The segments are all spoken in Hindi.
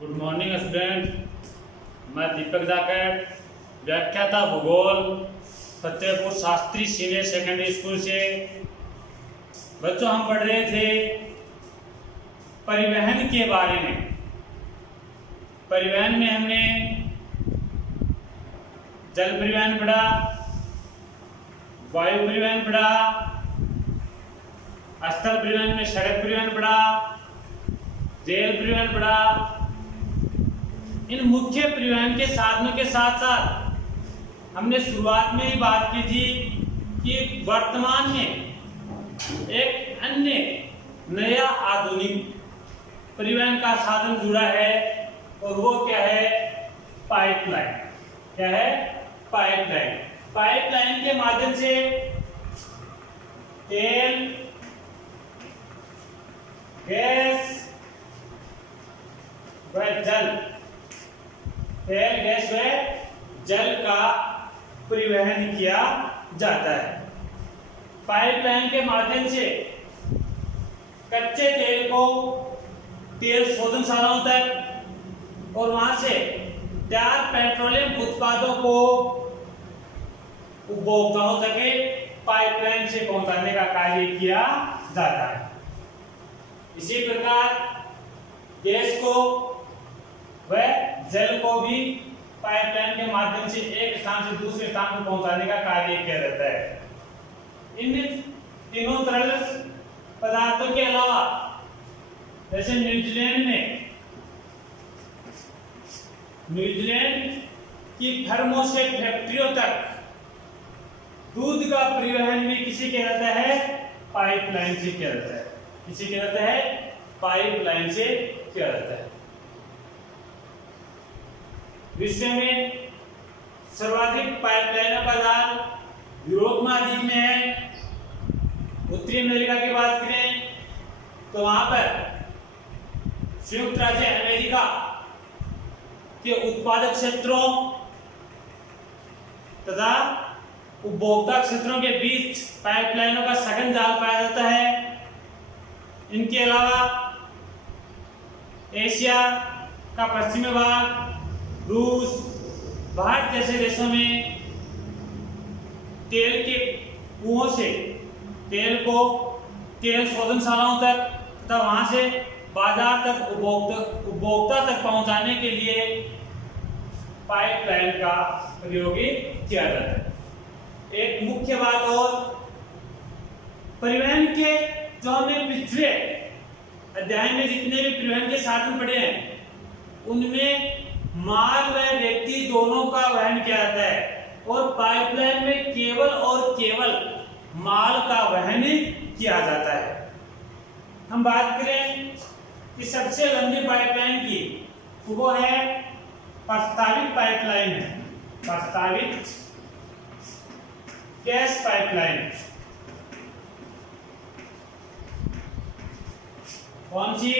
Good morning student. मैं दीपक जाकर व्याख्याता भूगोल Fatehpur Shastri senior secondary school से। बच्चों, हम पढ़ रहे थे परिवहन के बारे में। परिवहन में हमने जल परिवहन पढ़ा, वायु परिवहन पढ़ा, स्थल परिवहन में सड़क परिवहन पढ़ा, रेल परिवहन पढ़ा। इन मुख्य परिवहन के साधनों के साथ साथ हमने शुरुआत में ही बात की थी कि वर्तमान में एक अन्य नया आधुनिक परिवहन का साधन जुड़ा है और वो क्या है? पाइपलाइन। क्या है? पाइपलाइन। पाइपलाइन के माध्यम से तेल, गैस व जल, तेल, गैस व जल का परिवहन किया जाता है। पाइपलाइन के माध्यम से कच्चे तेल को तेल शोधनशालाओं तक और वहां से तैयार पेट्रोलियम उत्पादों को उपभोक्ताओं तक पाइपलाइन से पहुंचाने का कार्य किया जाता है। इसी प्रकार गैस को व जल को भी पाइपलाइन के माध्यम से एक स्थान से दूसरे स्थान पर पहुंचाने का कार्य किया जाता है। इन तीनों तरल पदार्थों के अलावा जैसे न्यूजीलैंड की फर्मों से फैक्ट्रियों तक दूध का परिवहन भी किसी किया जाता है? पाइपलाइन से किया जाता है। किसी किया जाता है? पाइपलाइन से किया जाता है। विश्व में सर्वाधिक पाइपलाइनों का जाल यूरोप महाद्वीप में है। उत्तरी अमेरिका की बात करें तो वहां पर संयुक्त राज्य अमेरिका के उत्पादक क्षेत्रों तथा उपभोक्ता क्षेत्रों के बीच पाइपलाइनों का सघन जाल पाया जाता है। इनके अलावा एशिया का पश्चिमी भाग, रूस, भारत जैसे देशों में तेल के कुओं से तेल को तेल शोधनशालाओं तक तथा वहां से बाजार तक उपभोक्ता तक पहुंचाने के लिए पाइपलाइन का प्रयोग किया जाता है। एक मुख्य बात और, परिवहन के जो हमने पिछले अध्याय में जितने भी परिवहन के साधन पढ़े हैं उनमें माल व व्यक्ति दोनों का वहन किया जाता है और पाइपलाइन में केवल और केवल माल का वहन किया जाता है। हम बात करें कि सबसे लंबी पाइपलाइन की वो है प्रस्तावित पाइपलाइन है, प्रस्तावित गैस पाइपलाइन। कौन सी?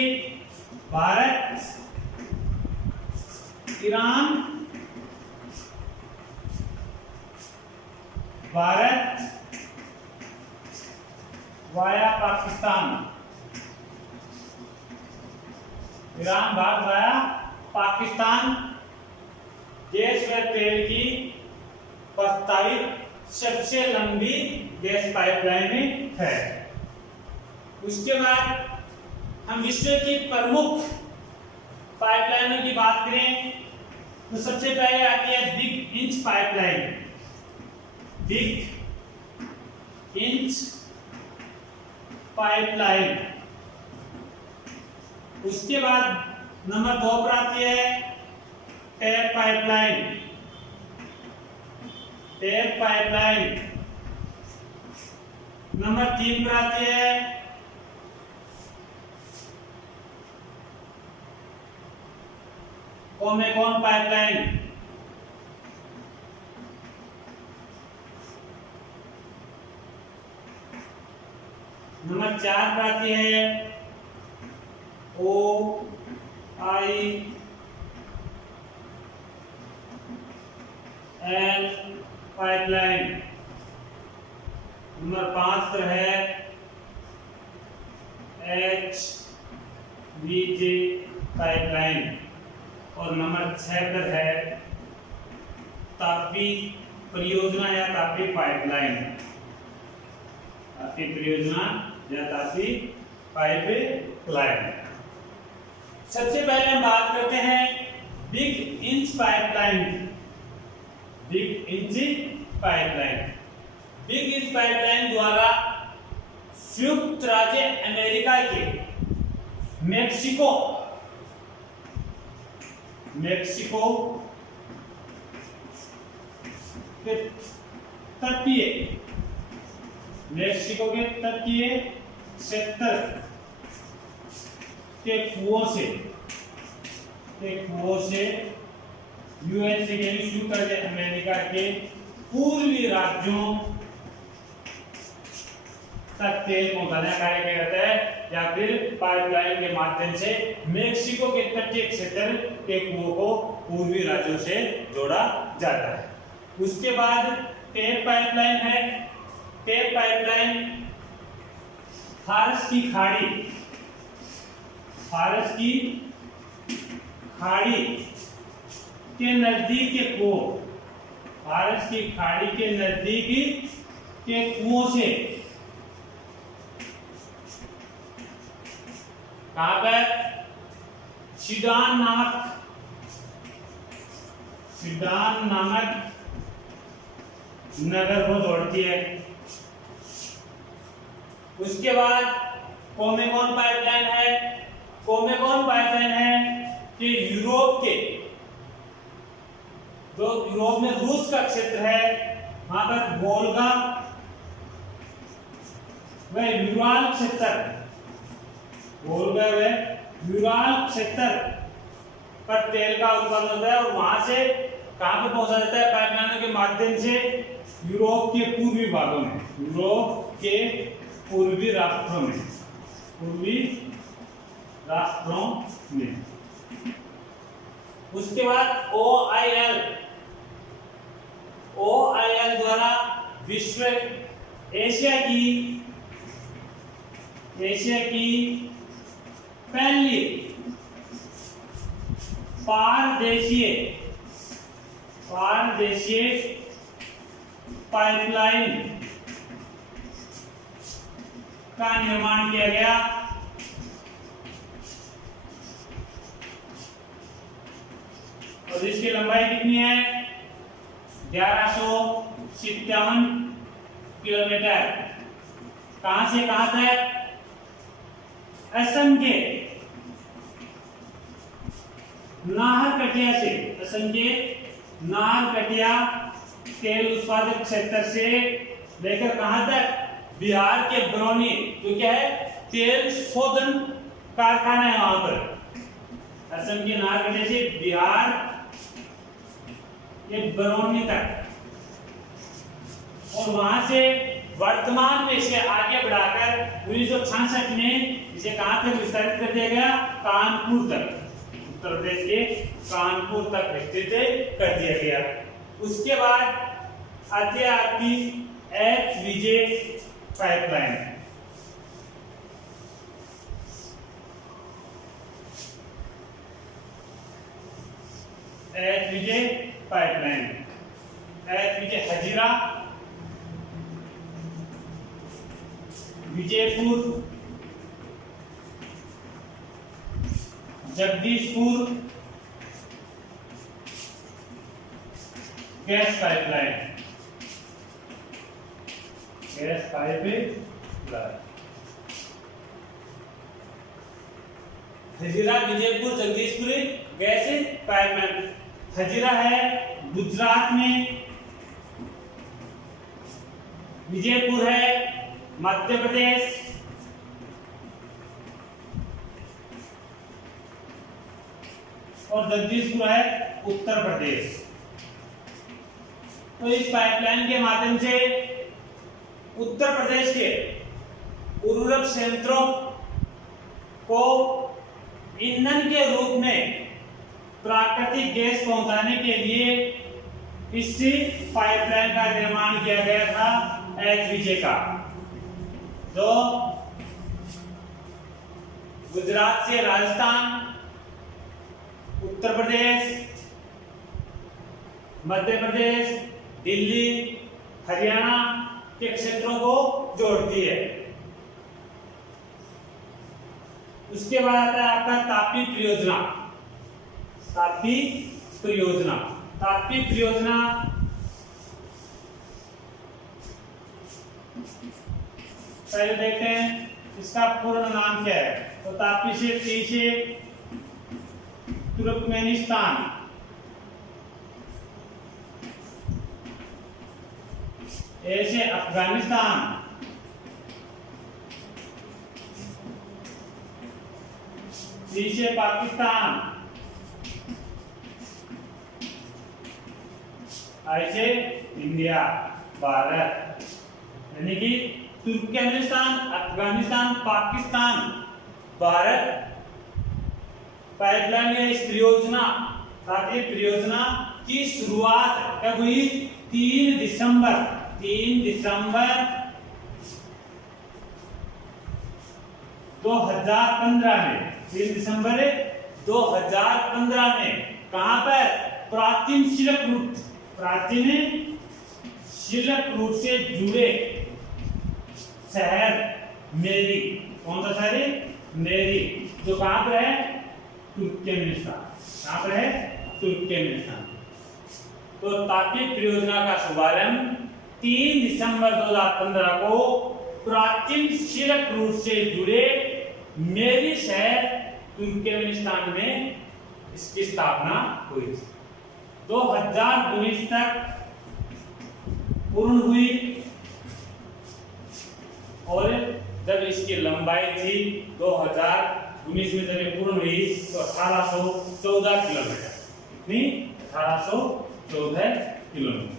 Bharat, Iran, Bharat via Pakistan, Iran, Bharat via Pakistan gas व तेल की प्रस्तावित सबसे लंबी गैस पाइपलाइन है। उसके बाद हम विश्व की प्रमुख पाइपलाइनों की बात करें तो सबसे पहले आती है big inch pipeline. Big inch pipeline. उसके बाद नंबर 2 पर आती है tap pipeline. Tap pipeline. Number 3 पर आती है ओमेगॉन पाइपलाइन। नंबर 4 पर आती है OIL पाइपलाइन। नंबर 5 पर है HVJ पाइपलाइन। और नंबर 6 पर है तापी परियोजना या तापी पाइपलाइन। तापी परियोजना या तापी पाइपलाइन। सबसे पहले हम बात करते हैं big inch pipeline. Big inch pipeline. Big inch pipeline द्वारा संयुक्त राज्य अमेरिका के मेक्सिको के तटीय क्षेत्र के कुओं से यूएसए के संयुक्त राज्य अमेरिका के पूर्वी राज्यों तक तेल पहुंचाने का कार्य किया जाता है, या फिर पाइपलाइन के माध्यम से मेक्सिको के तटीय क्षेत्र के कुओं को पूर्वी राज्यों से जोड़ा जाता है। उसके बाद टेप पाइपलाइन है। टेप पाइपलाइन फारस की खाड़ी के नजदीक के कुओं, फारस की खाड़ी के नजदीक के कुओं से कहां पर सीडान नामक नगर को जोड़ती है। उसके बाद कोमेगोन पाइपलाइन है। कोमेगोन पाइपलाइन है कि यूरोप में रूस का क्षेत्र है, वहां पर वोल्गा व यूराल क्षेत्र पर तेल का उत्पादन होता है, और वहां से कहां पर पहुंचा जाता है? पाइपलाइनों के माध्यम से यूरोप के पूर्वी भागों में, यूरोप के पूर्वी राष्ट्रों में। उसके बाद OIL द्वारा विश्व एशिया की पहली पारदेशीय पाइपलाइन का निर्माण किया गया। और इसकी लंबाई कितनी है? 1157 किलोमीटर। कहां से कहां तक? असम के नाहरकटिया तेल उत्पादक क्षेत्र से लेकर कहां तक? बिहार के बरौनी, जो क्या है? तेल शोधन कारखाना है वहां पर। असम के नाहरकटिया से बिहार के बरौनी तक, और वहां से वर्तमान में इसे आगे बढ़ाकर 1966 में इसे कहां तक विस्तारित कर दिया गया? कानपुर तक, उत्तर प्रदेश के कानपुर तक विस्तृत कर दिया गया। उसके बाद आती है आपकी HVJ pipeline. HVJ Hazira, Vijaypur, Jagdishpur gas pipeline. Hazira, Vijaypur, Jagdishpur gas pipeline. Hazira है गुजरात में, विजयपुर है मध्य प्रदेश, और जगदीशपुर है उत्तर प्रदेश। तो इस पाइपलाइन के माध्यम से उत्तर प्रदेश के उर्वरक संयंत्रों को ईंधन के रूप में प्राकृतिक गैस पहुंचाने के लिए इस पाइपलाइन का निर्माण किया गया था, HVJ का, जो गुजरात से राजस्थान, उत्तर प्रदेश, मध्य प्रदेश, दिल्ली, हरियाणा के क्षेत्रों को जोड़ती है। उसके बाद आता है आपका तापी परियोजना। तापी परियोजना, तापी परियोजना पहले देखते हैं इसका पूर्ण नाम क्या है। तो तापी से टी से तुर्कमेनिस्तान, ए से अफगानिस्तान, सी से पाकिस्तान, आई से इंडिया, भारत, यानी कि तुर्कमेनिस्तान, अफगानिस्तान, पाकिस्तान, भारत पाइपलाइन या इस परियोजना तापी परियोजना की शुरुआत कब हुई? 3 दिसंबर 2015 में, 3 दिसंबर 2015 में। कहां पर? प्राचीन सिल्क रूट से जुड़े शहर मेरी, कौन सा शहर है? मेरी, जो कहां पर है? तुर्कमेनिस्तान। कहां पर है? तुर्कमेनिस्तान। तो तापी परियोजना का शुभारंभ 3 दिसंबर 2015 को प्राचीन सिल्क रूट से जुड़े मेरी शहर तुर्कमेनिस्तान में इसकी स्थापना हुई थी। 2019 तक पूर्ण हुई और जब इसकी लंबाई थी 2019 में जब पूर्ण हुई तो 1814 किलोमीटर, कितनी? 1814 किलोमीटर।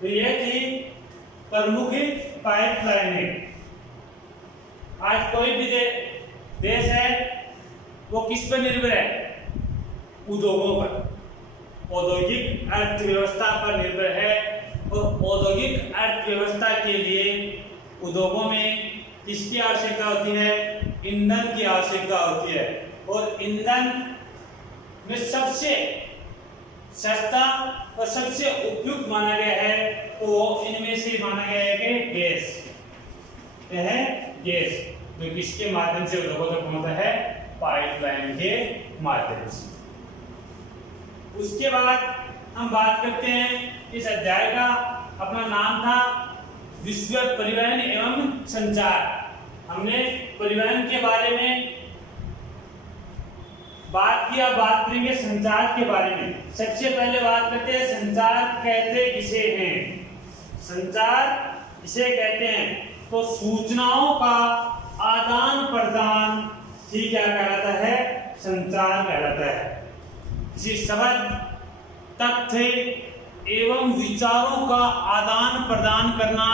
तो ये थी प्रमुख पाइपलाइनें। आज कोई भी देश है वो किस पर निर्भर है? उद्योगों पर, औद्योगिक अर्थव्यवस्था पर निर्भर है। और औद्योगिक अर्थव्यवस्था के लिए उद्योगों में किसकी आवश्यकता होती है? ईंधन की आवश्यकता होती है। और ईंधन में सबसे सस्ता और सबसे उपयुक्त माना गया है तो इनमें से माना गया है कि गैस। यह है गैस, जो किसके माध्यम से उद्योगों तक पहुंचता है? पाइपलाइन के माध्यम से। उसके बाद हम बात करते हैं, इस अध्याय का अपना नाम था विश्व परिवहन एवं संचार। हमने परिवहन के बारे में बात किया, बात करेंगे संचार के बारे में। सबसे पहले बात करते हैं संचार कहते किसे हैं? संचार इसे कहते हैं तो सूचनाओं का आदान प्रदान ही क्या कहलाता है? संचार कहलाता है। किसी शब्द, तथ्य एवं विचारों का आदान प्रदान करना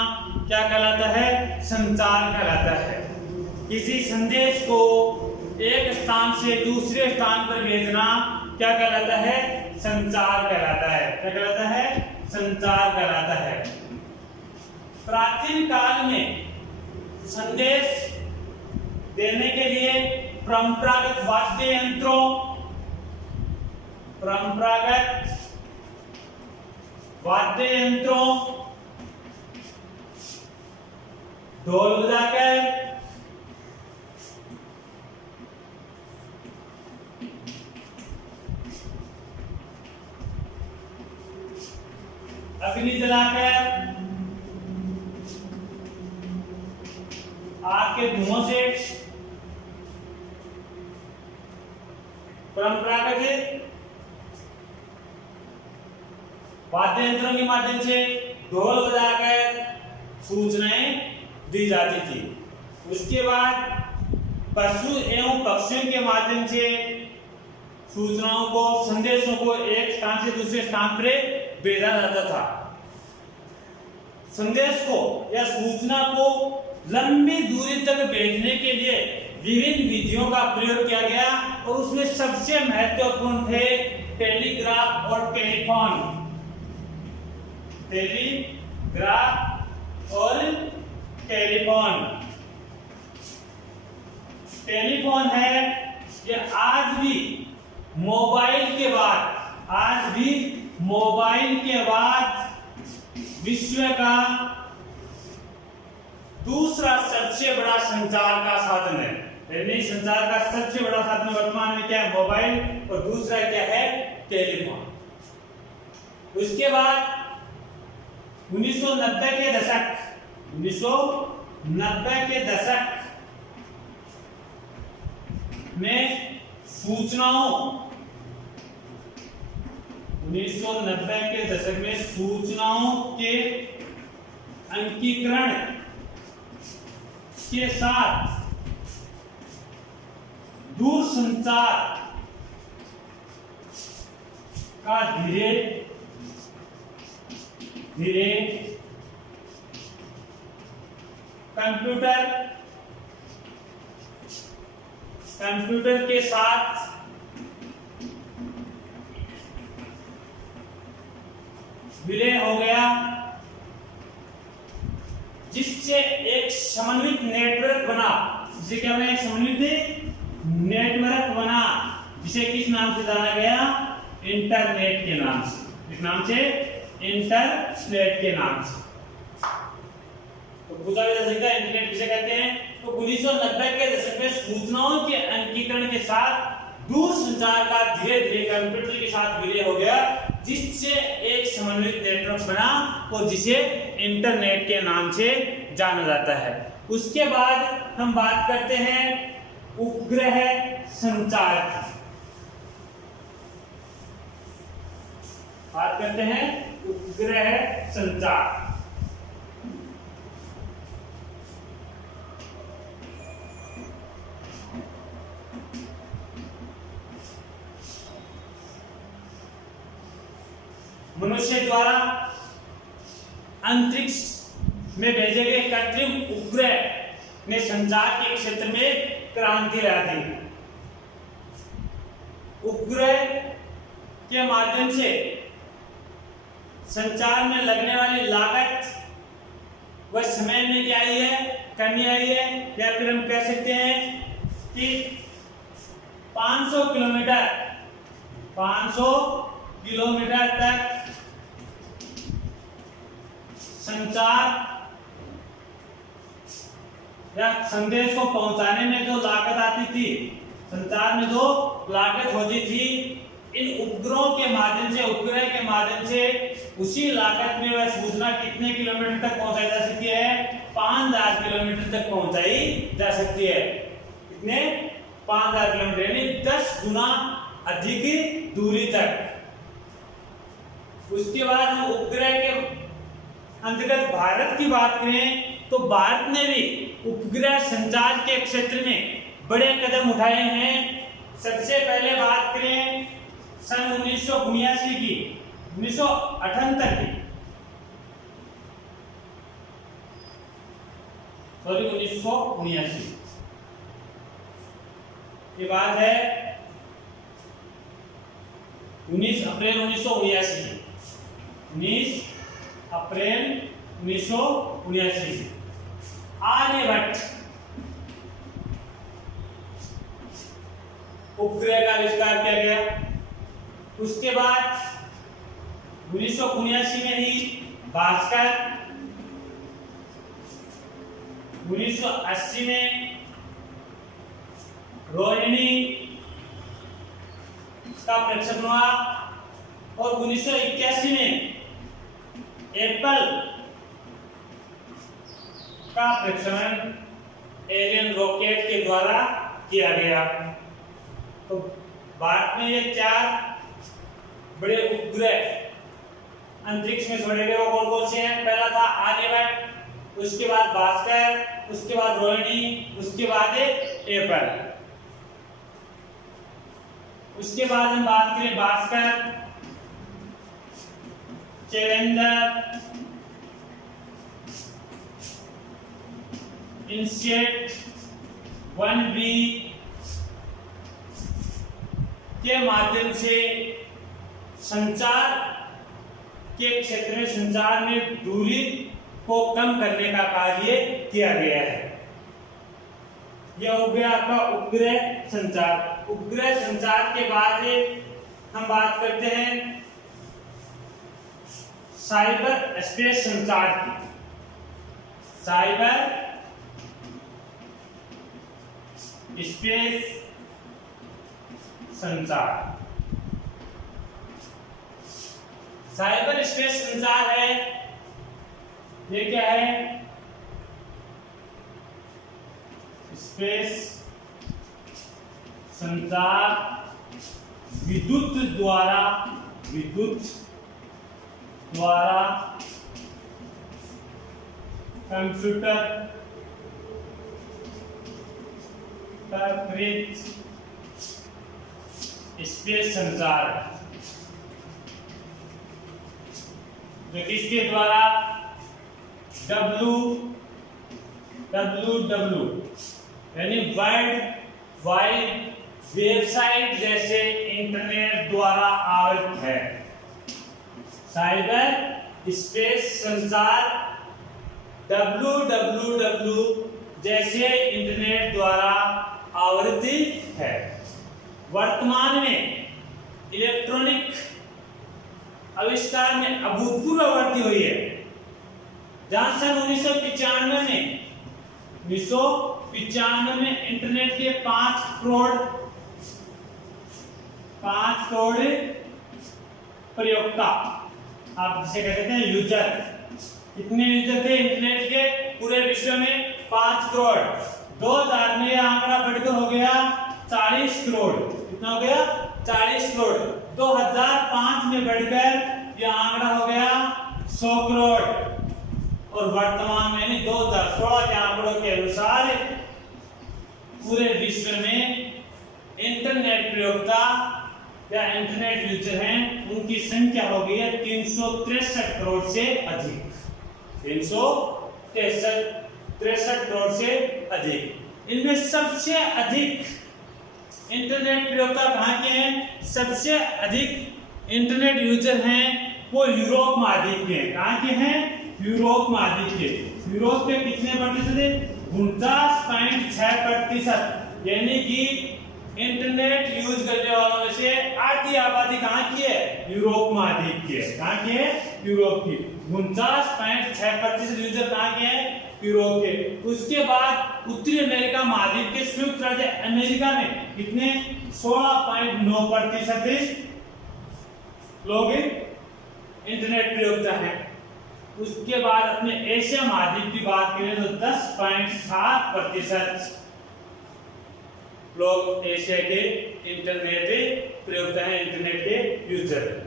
क्या कहलाता है? संचार कहलाता है। किसी संदेश को एक स्थान से दूसरे स्थान पर भेजना क्या कहलाता है? संचार कहलाता है। क्या कहलाता है? संचार कहलाता है। प्राचीन काल में संदेश देने के लिए परंपरागत वाद्य यंत्रों, ढोल बजाकर, अग्नि जलाकर, आग के धुओं से, परंपरागत वाद्य यंत्रों के माध्यम से ढोल बजाकर सूचनाएं दी जाती थी। उसके बाद पशु एवं पक्षियों के माध्यम से सूचनाओं को, संदेशों को एक स्थान से दूसरे स्थान पर भेजा जाता था। संदेश को या सूचना को लंबी दूरी तक भेजने के लिए विभिन्न विधियों का प्रयोग किया गया और उसमें सबसे महत्वपूर्ण थे टेलीग्राफ और टेलीफोन। टेलीग्राफ और टेलीफोन। टेलीफोन है ये आज भी मोबाइल के बाद, आज भी मोबाइल के बाद विश्व का दूसरा सबसे बड़ा संचार का साधन है। यानी संचार का सबसे बड़ा साधन वर्तमान में क्या है? मोबाइल, और दूसरा क्या है? टेलीफोन। उसके बाद 1990 के दशक, 1990 के दशक में सूचनाओं, 1990 के दशक में सूचनाओं के अंकीकरण के साथ दूरसंचार का धीरे धीरे कंप्यूटर के साथ विलय हो गया, जिससे एक समन्वित नेटवर्क बना। जिसे क्या बना? एक समन्वित नेटवर्क बना, जिसे किस नाम से जाना गया? इंटरनेट के नाम से। इस नाम से इंटरनेट के नाम से। तो पूछा जा सकता है इंटरनेट किसे कहते हैं? तो 1990 के दशक में सूचनाओं के अंकीकरण के साथ दूरसंचार का धीरे धीरे कंप्यूटर के साथ विलय हो गया, जिससे एक समन्वित नेटवर्क बना और जिसे इंटरनेट के नाम से जाना जाता है। उसके बाद हम बात करते हैं उपग्रह संचार की। बात करते हैं उपग्रह संचार। मनुष्य द्वारा अंतरिक्ष में भेजे गए कृत्रिम उपग्रह ने संचार के क्षेत्र में क्रांति ला दी। उपग्रह के माध्यम से संचार में लगने वाली लागत व समय में क्या आई है? कमी आई है। या फिर हम कह सकते हैं कि 500 किलोमीटर तक संचार या संदेश को पहुंचाने में जो लागत आती थी, संचार में जो लागत होती थी, इन उपग्रहों के माध्यम से, उपग्रह के माध्यम से उसी लागत में वह सूचना कितने किलोमीटर तक पहुंचाई जा सकती है? 5000 किलोमीटर तक पहुंचाई जा सकती है। कितने? 5000 किलोमीटर, यानी 10 गुना अधिक दूरी तक। उसके बाद हम उपग्रह के अंतर्गत भारत की बात करें तो भारत ने भी उपग्रह संचार के क्षेत्र में बड़े कदम उठाए हैं। सबसे पहले बात करें सन 1979 की, 1978 की, 1979 ये बात है 19 अप्रैल 1979 की, 19 अप्रैल 1979 आर्यभट्ट उपग्रह का आविष्कार किया गया। उसके बाद 1979 में ही भास्कर, 1980 में रोहिणी का प्रक्षेपण हुआ और 1981 में एप्पल का प्रक्षेपण एरियन रॉकेट के द्वारा किया गया। तो भारत में ये 4 बड़े उपग्रह अंतरिक्ष में छोड़े गए। वो कौन कौन से हैं? पहला था आर्यभट्ट, उसके बाद भास्कर, उसके बाद रोहिणी, उसके बाद एप्पल। उसके बाद हम बात करें भास्कर, चैलेंजर, इनसेट 1B के माध्यम से संचार के क्षेत्र में, संचार में दूरी को कम करने का कार्य किया गया है। यह हो गया आपका उपग्रह संचार। उपग्रह संचार के बाद हम बात करते हैं साइबर स्पेस संचार की। साइबर स्पेस संचार, साइबर स्पेस संचार है, ये क्या है? स्पेस संचार विद्युत द्वारा कंप्यूटर प्रेरित स्पेस संचार, जो किसके द्वारा? WWW यानी वर्ल्ड वाइड वेबसाइट जैसे इंटरनेट द्वारा आवृत है। साइबर स्पेस संचार WWW जैसे इंटरनेट द्वारा आवृत है। वर्तमान में इलेक्ट्रॉनिक आविष्कार में अभूतपूर्व वृद्धि हुई है, जहां सन 1995 में इंटरनेट के 5 करोड़ प्रयोक्ता, आप जिसे कहते हैं यूजर, कितने यूजर थे इंटरनेट के पूरे विश्व में? 5 करोड़। 2000 में यह आंकड़ा बढ़कर हो गया 40 करोड़। कितना हो गया? 40 करोड़। 2005 में बढ़कर यह आंकड़ा हो गया 100 करोड़। और वर्तमान में 2016 के आंकड़ों के अनुसार पूरे विश्व में इंटरनेट प्रयोक्ता या इंटरनेट यूजर हैं, उनकी संख्या हो गई है 363 करोड़ से अधिक। 363 करोड़ से अधिक। इनमें सबसे अधिक इंटरनेट प्रयोक्ता कहाँ के हैं? सबसे अधिक इंटरनेट यूजर हैं वो यूरोप महाद्वीप के हैं। कहाँ के हैं? यूरोप महाद्वीप के। यूरोप के कितने प्रतिशत है? 49.6%। यानी कि इंटरनेट यूज करने वालों में से आधी आबादी कहाँ की है? यूरोप महाद्वीप की है। कहाँ की है? यूरोप की। 49.6% यूजर कहाँ के हैं? यूरोप के। उसके बाद उत्तरी अमेरिका महाद्वीप के संयुक्त राज्य अमेरिका में कितने? 16.9% लोग इंटरनेट प्रयोक्ता हैं। उसके बाद अपने एशिया महाद्वीप की बात करें तो 10.7% लोग एशिया के इंटरनेट प्रयोक्ता हैं, इंटरनेट के यूजर हैं।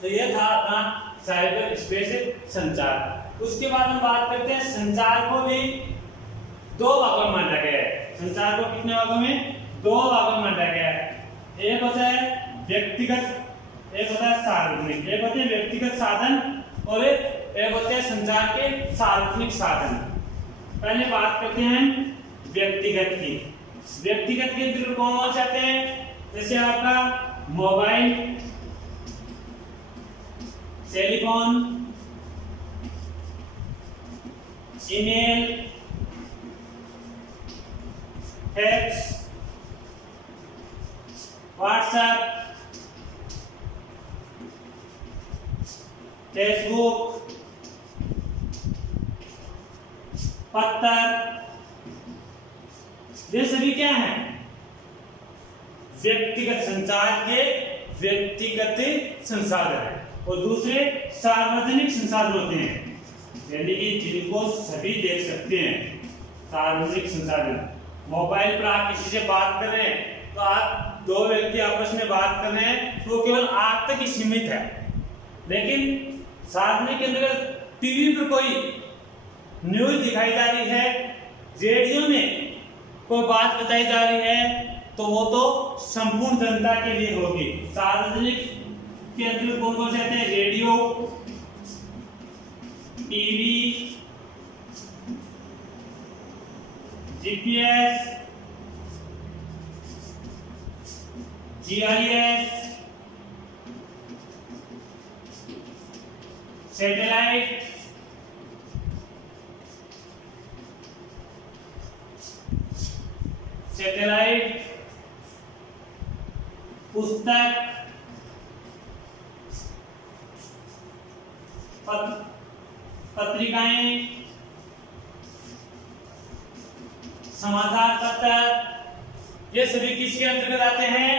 तो यह था अपना साइबर स्पेस संचार। उसके बाद हम बात करते हैं संचार को भी 2 भागों में बांटा गया है। संचार को कितने भागों में? 2 भागों में बांटा गया है। एक होता है व्यक्तिगत, एक होता है सार्वजनिक। एक होते हैं व्यक्तिगत साधन और एक होते हैं संचार के सार्वजनिक साधन। पहले बात करते हैं व्यक्तिगत की। व्यक्तिगत के अंदर कौन हो सकते हैं? जैसे आपका mobile, telephone, email, fax, WhatsApp, Facebook, पत्र, ये सभी क्या हैं? व्यक्तिगत संचार के व्यक्तिगत संसाधन है। और दूसरे सार्वजनिक संसाधन होते हैं, यानी कि जिनको सभी देख सकते हैं। सार्वजनिक संसाधन, मोबाइल पर आप किसी से बात कर रहे हैं तो आप 2 व्यक्ति आपस में बात कर रहे हैं तो केवल आप तक ही सीमित है। लेकिन सार्वजनिक के अंदर टीवी पर कोई न्यूज दिखाई जा रही है, रेडियो में कोई बात बताई जा रही है, तो वो तो संपूर्ण जनता के लिए होगी। सार्वजनिक के अंदर कौन कौन से आते हैं? Radio, TV, GPS, GIS, satellite, पुस्तक, पत्रिकाएं, समाचार पत्र, ये सभी किसके अंतर्गत आते हैं?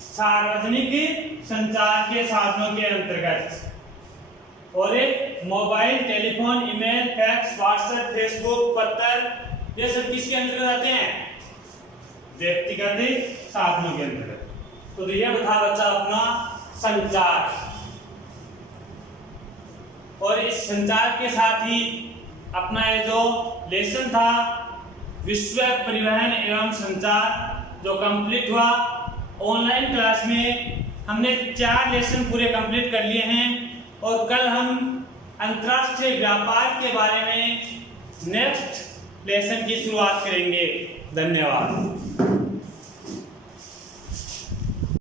सार्वजनिक संचार के साधनों के अंतर्गत। और एक mobile, telephone, email, fax, WhatsApp, Facebook, पत्र, ये सब किसके अंतर्गत आते हैं? व्यक्तिगत साधनों के अंतर्गत। तो ये था बच्चा अपना संचार। और इस संचार के साथ ही अपना ये जो लेसन था विश्व परिवहन एवं संचार जो कंप्लीट हुआ। ऑनलाइन क्लास में हमने 4 लेसन पूरे कंप्लीट कर लिए हैं और कल हम अंतरराष्ट्रीय व्यापार के बारे में नेक्स्ट लेसन की शुरुआत करेंगे। धन्यवाद।